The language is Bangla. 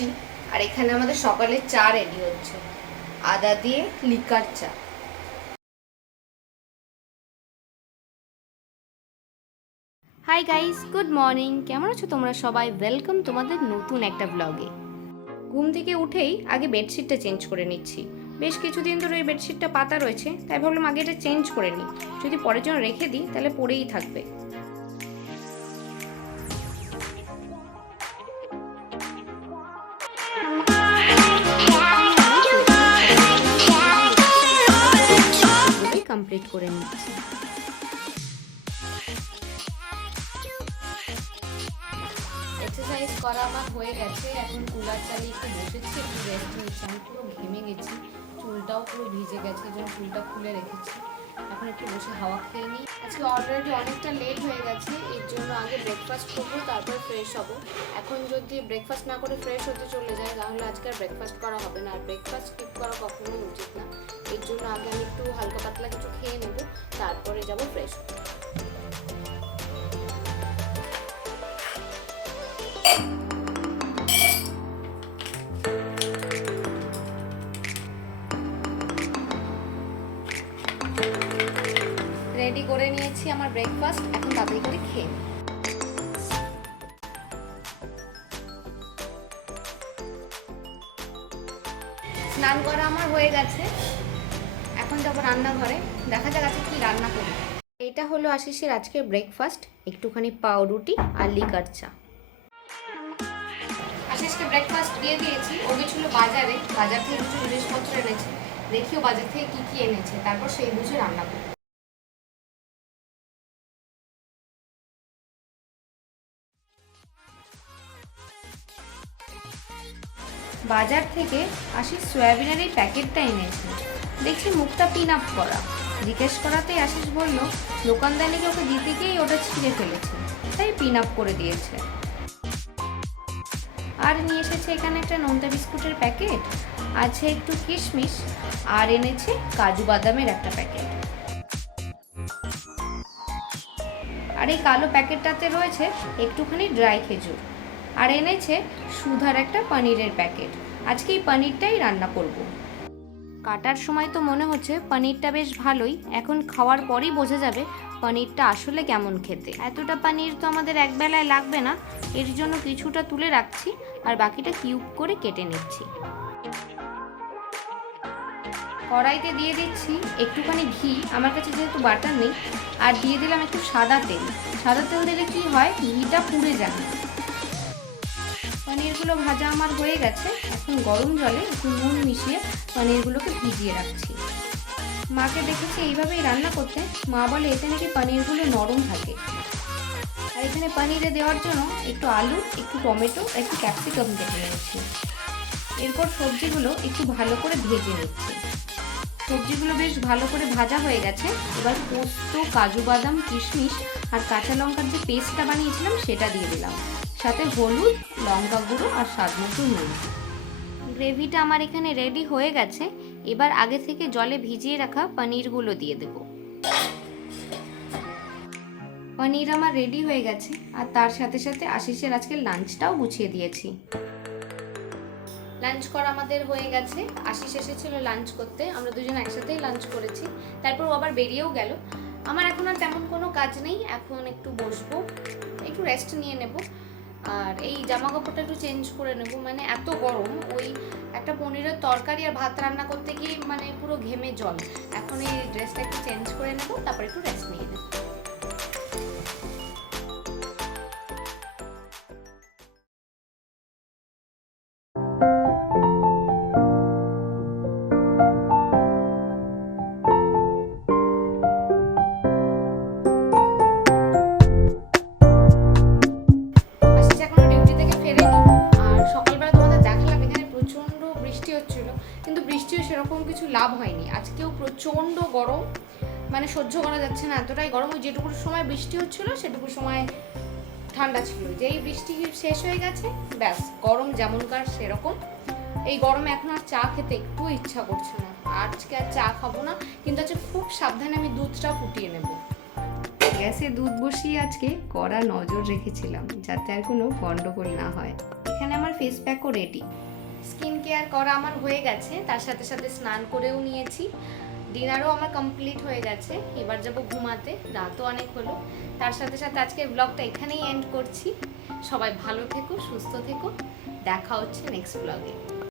মিষ্টি। আর এখানে আমাদের সকালে চা রেডি হচ্ছে, আদা দিয়ে লিকার চা। Hi guys, good morning. কেমন আছো তোমরা সবাই? ওয়েলকাম তোমাদের নতুন একটা ব্লগে। ঘুম থেকে উঠেই আগে বেডশিটটা চেঞ্জ করে নিচ্ছি। বেশ কিছুদিন ধরে এই বেডশিটটা পাতা রয়েছে, তাই ভাবলাম আগে এটা চেঞ্জ করে নিই। যদি পরের জন্য রেখে দিই তাহলে পরেই থাকবে। কমপ্লিট করে নিচ্ছি। এক্সারসাইজ করা আমার হয়ে গেছে, এখন কুলার চালিয়ে একটু বসেছি, একটু রেস্ট নিচ্ছি। আমি পুরো ঘেমে গেছি, চুলটাও পুরো ভিজে গেছে, যেন চুলটা খুলে রেখেছি। এখন একটু বসে হাওয়া খেয়ে নিই। আজকে অলরেডি অনেকটা লেট হয়ে গেছে, এর জন্য আগে ব্রেকফাস্ট করবো, তারপর ফ্রেশ হবো। এখন যদি ব্রেকফাস্ট না করে ফ্রেশ হতে চলে যায় তাহলে আজকে আর ব্রেকফাস্ট করা হবে না, আর ব্রেকফাস্ট স্কিপ করা কখনোই উচিত না। এর জন্য আগে আমি একটু হালকা পাতলা কিছু খেয়ে নেবো, তারপরে যাবো ফ্রেশ হতে। রেডি করে নিয়েছি আমার ব্রেকফাস্ট, এখন তাড়াতাড়ি করে খেয়ে নিই। স্নান করা আমার হয়ে গেছে, এখন যাবো রান্নাঘরে, দেখা যাক আজকে কি রান্না করি। এটা হলো আশিসের আজকের ব্রেকফাস্ট, একটুখানি পাউরুটি আর লিকার চা। আশিসকে ব্রেকফাস্ট দিয়ে দিয়েছি, ও গেছিল বাজারে, বাজার থেকে কিছু জিনিসপত্র এনেছে। দেখিও বাজার থেকে কি কি এনেছে, তারপর সেই বুঝে রান্না করি। বাজার থেকে আশিস সয়াবিনের এই প্যাকেটটা এনেছে। দেখছি মুখটা পিন আপ করা। জিজ্ঞেস করাতেই আশিস বলল দোকানদার নাকি ওকে দিতে গিয়েই ওটা ছিঁড়ে ফেলেছে, তাই পিন আপ করে দিয়েছে। আর নিয়ে এসেছে এখানে একটা নোনতা বিস্কুটের প্যাকেট, আছে একটু কিশমিশ, আর এনেছে কাজু বাদামের একটা প্যাকেট। আর এই কালো প্যাকেটটাতে রয়েছে একটুখানি ড্রাই খেজুর। আর এনেছে সুধার একটা পনিরের প্যাকেট। আজকে এই পনিরটাই রান্না করব। কাটার সময় তো মনে হচ্ছে পনিরটা বেশ ভালোই, এখন খাওয়ার পরই বোঝা যাবে পনিরটা আসলে কেমন খেতে। এতটা পনির তো আমাদের একবেলায় লাগবে না, এর জন্য কিছুটা তুলে রাখছি আর বাকিটা কিউব করে কেটে নিচ্ছি। কড়াইতে দিয়ে দিচ্ছি একটুখানি ঘি, আমার কাছে যেহেতু বাটার নেই, আর দিয়ে দিলাম একটু সাদা তেল। সাদা তেল দিলে কি হয়, ঘিটা পুড়ে যায় না। পনিরগুলো ভাজা আমার হয়ে গেছে, এখন গরম জলে একটু নুন মিশিয়ে পনিরগুলোকে ভিজিয়ে রাখছি। মাকে দেখেছি এইভাবেই রান্না করতে, মা বলে এতে নাকি পনিরগুলো নরম থাকে। আর এখানে পনিরে দেওয়ার জন্য একটু আলু, একটু টমেটো, একটু ক্যাপসিকাম কেটে নিয়েছি। এরপর সবজিগুলো একটু ভালো করে ভেজে নিচ্ছি। সবজিগুলো বেশ ভালো করে ভাজা হয়ে গেছে, এবার পোস্ত, কাজু বাদাম, কিশমিশ আর কাঁচা লঙ্কার যে পেস্টটা বানিয়েছিলাম সেটা দিয়ে দিলাম, সাথে হলুদ, লঙ্কা গুঁড়ো আর স্বাদ মতো নুন। গ্রেভিটা আমার এখানে রেডি হয়ে গেছে, এবার আগে থেকে জলে ভিজিয়ে রাখা পনিরগুলো দিয়ে দেব। পনির আমার রেডি হয়ে গেছে, আর তার সাথে সাথে আশিসের আজকে লাঞ্চটাও গুছিয়ে দিয়েছি। লাঞ্চ করা আমাদের হয়ে গেছে, আশিস এসেছিল লাঞ্চ করতে, আমরা দুজন একসাথেই লাঞ্চ করেছি, তারপর ও আবার বেরিয়েও গেল। আমার এখন আর তেমন কোনো কাজ নেই, এখন একটু বসবো, একটু রেস্ট নিয়ে নেব, আর এই জামা কাপড়টা একটু চেঞ্জ করে নেব। মানে এত গরম, ওই একটা পনিরের তরকারি আর ভাত রান্না করতে গিয়ে মানে পুরো ঘেমে জল। এখন এই ড্রেসটা একটু চেঞ্জ করে নেব, তারপর একটু রেস্ট নিয়ে নেব। কিন্তু বৃষ্টিও সেরকম কিছু লাভ হয়নি, আজকেও প্রচণ্ড গরম, মানে সহ্য করা যাচ্ছে না, এতটাই গরম। ওই যেটুকু সময় বৃষ্টি হচ্ছিল সেটুকু সময় ঠান্ডা ছিল, যেই বৃষ্টি শেষ হয়ে গেছে ব্যাস গরম যেমনকার সেরকম। এই গরমে এখন আর চা খেতে একটু ইচ্ছা করছে না, আজকে আর চা খাবো না, কিন্তু আজকে খুব সাবধানে আমি দুধটা ফুটিয়ে নেব। গ্যাসে দুধ বসিয়ে আজকে কড়া নজর রেখেছিলাম যাতে আর কোনো গন্ডগোল না হয়। এখানে আমার ফেস প্যাকও রেডি। স্কিন কেয়ার করা আমার হয়ে গেছে, তার সাথে সাথে স্নান করেও নিয়েছি। ডিনারও আমার কমপ্লিট হয়ে গেছে, এবার যাব ঘুমাতে, রাতও অনেক হলো। তার সাথে সাথে আজকের ব্লগটা এখানেই এন্ড করছি। সবাই ভালো থেকো, সুস্থ থেকো, দেখা হচ্ছে নেক্সট ব্লগে।